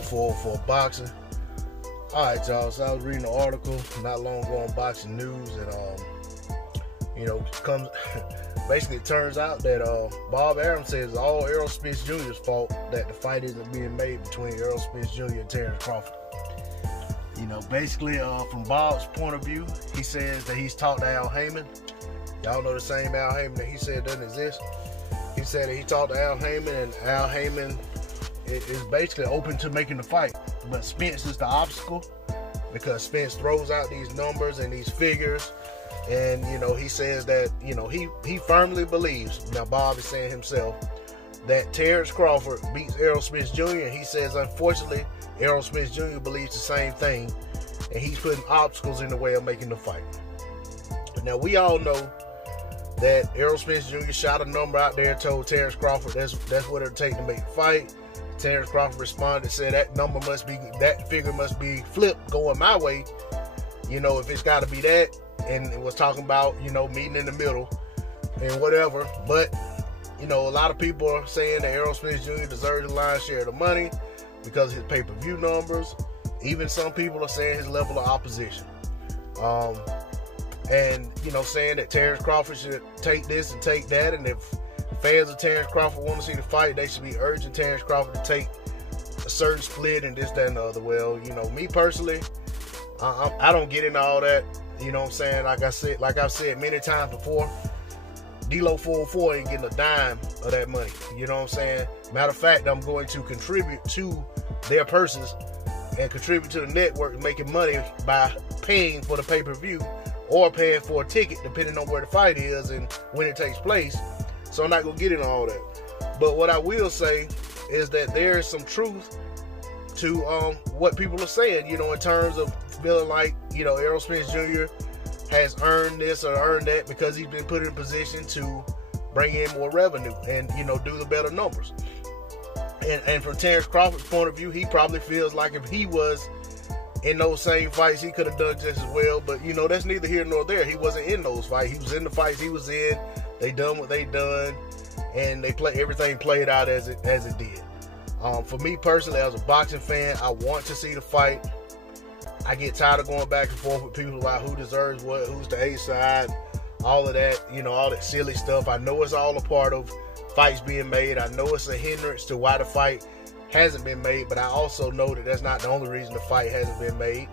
for boxing. All right, y'all. So I was reading an article not long ago on Boxing News, and comes basically it turns out that Bob Arum says it's all Errol Spence Jr.'s fault that the fight isn't being made between Errol Spence Jr. and Terrence Crawford. Basically, from Bob's point of view, he says that he's talked to Al Heyman. Y'all know the same Al Heyman that he said doesn't exist. He said that he talked to Al Heyman, and Al Heyman is basically open to making the fight. But Spence is the obstacle because Spence throws out these numbers and these figures. And, he says that, he firmly believes, now Bob is saying himself, that Terrence Crawford beats Errol Spence Jr. And he says, unfortunately, Errol Spence Jr. believes the same thing. And he's putting obstacles in the way of making the fight. Now, we all know that Errol Spence Jr. shot a number out there, told Terrence Crawford that's what it'll take to make the fight. Terrence Crawford responded and said that figure must be flipped going my way. If it's got to be that. And it was talking about, meeting in the middle and whatever. But, a lot of people are saying that Errol Spence Jr. deserves the lion's share of the money because of his pay-per-view numbers. Even some people are saying his level of opposition. Saying that Terrence Crawford should take this and take that. And if fans of Terrence Crawford want to see the fight, they should be urging Terrence Crawford to take a certain split and this, that, and the other. Well, me personally, I don't get into all that. You know what I'm saying? Like I've said many times before, D-Lo 404 ain't getting a dime of that money. You know what I'm saying? Matter of fact, I'm going to contribute to their purses and contribute to the network making money by paying for the pay-per-view or paying for a ticket, depending on where the fight is and when it takes place. So I'm not going to get into all that. But what I will say is that there is some truth to what people are saying, in terms of feeling like, Errol Spence Jr. has earned this or earned that because he's been put in position to bring in more revenue and, do the better numbers. And from Terrence Crawford's point of view, he probably feels like if he was in those same fights, he could have done just as well. But, that's neither here nor there. He wasn't in those fights. He was in the fights he was in. They done what they done. And everything played out as it did. For me personally, as a boxing fan, I want to see the fight. I get tired of going back and forth with people about who deserves what, who's the A side, all of that, all that silly stuff. I know it's all a part of fights being made. I know it's a hindrance to why the fight hasn't been made, but I also know that that's not the only reason the fight hasn't been made.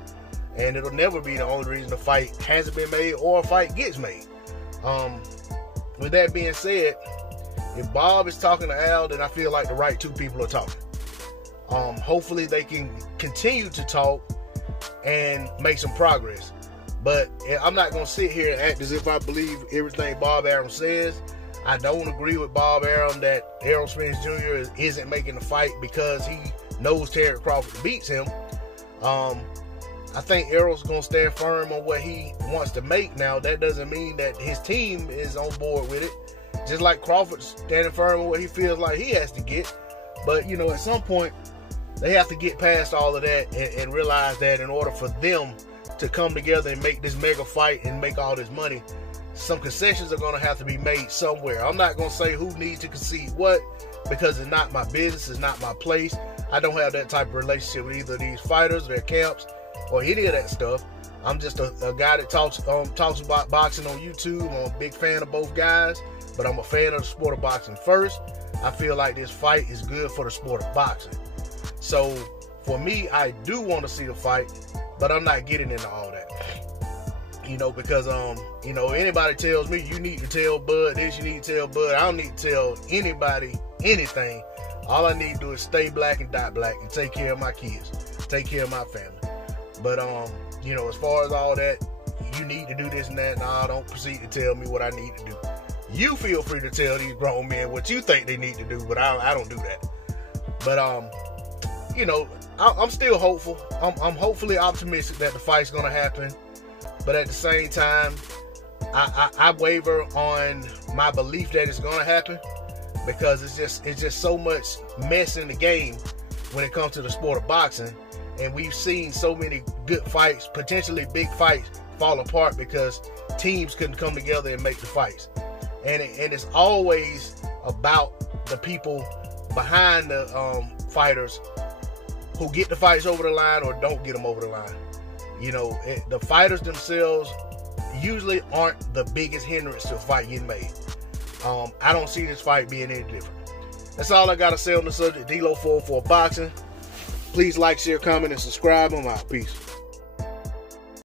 And it'll never be the only reason the fight hasn't been made or a fight gets made. With that being said, if Bob is talking to Al, then I feel like the right two people are talking. Hopefully they can continue to talk and make some progress. But I'm not going to sit here and act as if I believe everything Bob Arum says. I don't agree with Bob Arum that Errol Spence Jr. isn't making the fight because he knows Terrence Crawford beats him. I think Errol's going to stand firm on what he wants to make. Now, that doesn't mean that his team is on board with it. Just like Crawford's standing firm on what he feels like he has to get. But, at some point, they have to get past all of that and realize that in order for them to come together and make this mega fight and make all this money, some concessions are going to have to be made somewhere. I'm not going to say who needs to concede what because it's not my business, it's not my place. I don't have that type of relationship with either of these fighters, their camps, or any of that stuff. I'm just a guy that talks about boxing on YouTube. I'm a big fan of both guys, but I'm a fan of the sport of boxing first. I feel like this fight is good for the sport of boxing. So, for me, I do want to see the fight, but I'm not getting into all that. Because, anybody tells me you need to tell Bud this, you need to tell Bud, I don't need to tell anybody anything. All I need to do is stay black and die black and take care of my kids, take care of my family. But, as far as all that, you need to do this and that, nah, don't proceed to tell me what I need to do. You feel free to tell these grown men what you think they need to do, but I don't do that. But, I'm still hopeful. I'm hopefully optimistic that the fight's going to happen. But at the same time, I waver on my belief that it's going to happen because it's just so much mess in the game when it comes to the sport of boxing. And we've seen so many good fights, potentially big fights, fall apart because teams couldn't come together and make the fights. And it's always about the people behind the fighters who get the fights over the line or don't get them over the line. You know, the fighters themselves usually aren't the biggest hindrance to a fight getting made. I don't see this fight being any different. That's all I got to say on the subject. D-Lo 404 Boxing. Please like, share, comment, and subscribe. I'm out. Peace.